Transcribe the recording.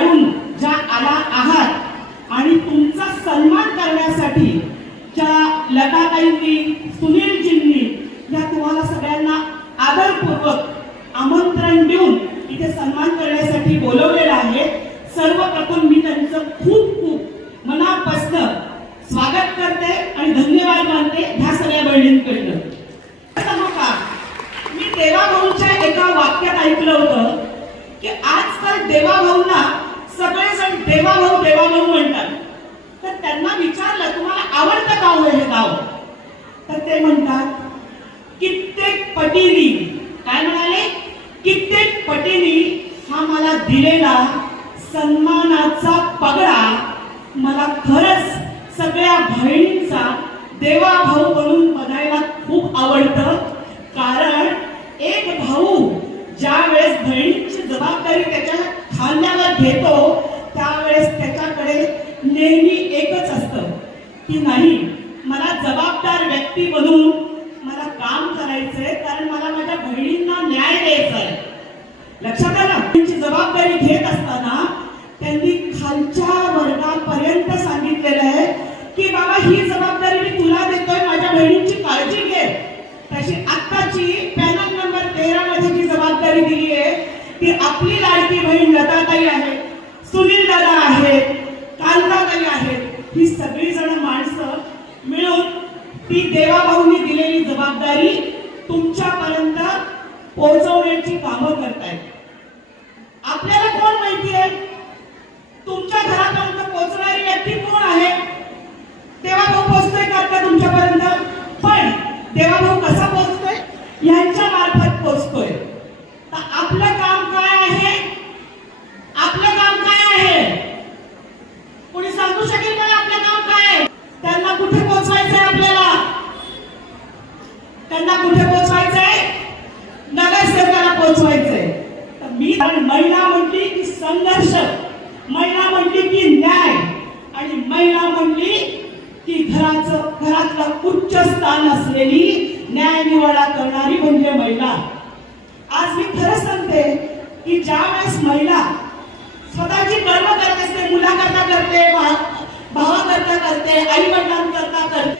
वाढून ज्या आला आहात आणि तुमचा सन्मान करण्यासाठी ज्या लताताईंनी, सुनीलजींनी या तुम्हाला सगळ्यांना आदरपूर्वक आमंत्रण देऊन इथे सन्मान करण्यासाठी बोलवलेलं आहे, सर्वप्रथम मी त्यांचं खूप खूप मनापासून स्वागत करते आणि धन्यवाद मानते ह्या सगळ्या बहिणींकडनं. मी देवाभाऊच्या एका वाक्यात ऐकलं होतं की आजकाल देवाभाऊंना सगळेजण देवाभाऊ देवाभाऊ म्हणतात. तर त्यांना विचारलं तुम्हाला आवडतं गाव हे गाव? तर ते म्हणतात कित्येक पटीनी, काय म्हणाले, कित्येक पटीनी हा मला दिलेला सन्मानाचा पगडा मला खरंच सगळ्या बहिणींचा देवाभाऊ म्हणून बघायला खूप आवडतं. कारण एक भाऊ ज्या वेळेस बहिणींची जबाबदारी त्याच्या खांद्यावर घेतो त्यावेळेस त्याच्याकडे नेहमी एकच असतं की नाही, मला जबाबदार व्यक्ती बनून मला काम करायचंय, कारण मला माझ्या बहिणींना न्याय द्यायचा आहे. लक्षात आलं? त्यांची जबाबदारी घेत असताना त्यांनी खालच्या वर्गापर्यंत सांगितलेलं आहे की बाबा ही जबाबदारी मी तुला देतोय, माझ्या बहिणींची काळजी घे. तशी आत्ताची पॅनल नंबर 13 मध्ये जी जबाबदारी दिली आहे ती आपली लाडकी बहीण लताताई आहे, सुनील दादा आहेत, कांताताई आहेत. ही सगळी जण माणसं मिळून ती देवाभाऊंनी दिलेली जबाबदारी तुमच्यापर्यंत पोहोचवण्याची कामं करतायत. आपल्याला कोण माहिती आहे तुमच्या घरापर्यंत पोहोचणारी व्यक्ती कोण आहे? देवाभाऊ पोहोचतोय का आता तुमच्यापर्यंत? पण देवाभाऊ कसा पोहोचतोय? यांच्या मार्फत पोहोचतोय. तर आपलं काम काय आहे? आपलं काम काय आहे? कोणी सांगू शकेल मला आपलं काम काय आहे? त्यांना कुठे पोहोचवायचंय? आपल्याला त्यांना कुठे पोहोचवायचंय? नगरसेवकाला पोहोचवायचंय. तर मी महिला म्हटली की संघर्ष, महिला म्हटली की न्याय, आणि महिला म्हटली की घरातलं उच्च स्थान असलेली न्याय निवाडा करणारी म्हणजे महिला. आज मी खरं सांगते की ज्या वेळेस महिला स्वतःची कर्म करत असते, मुलाकरता करते, भावाकरता करते, आई वडिलांकरता करते,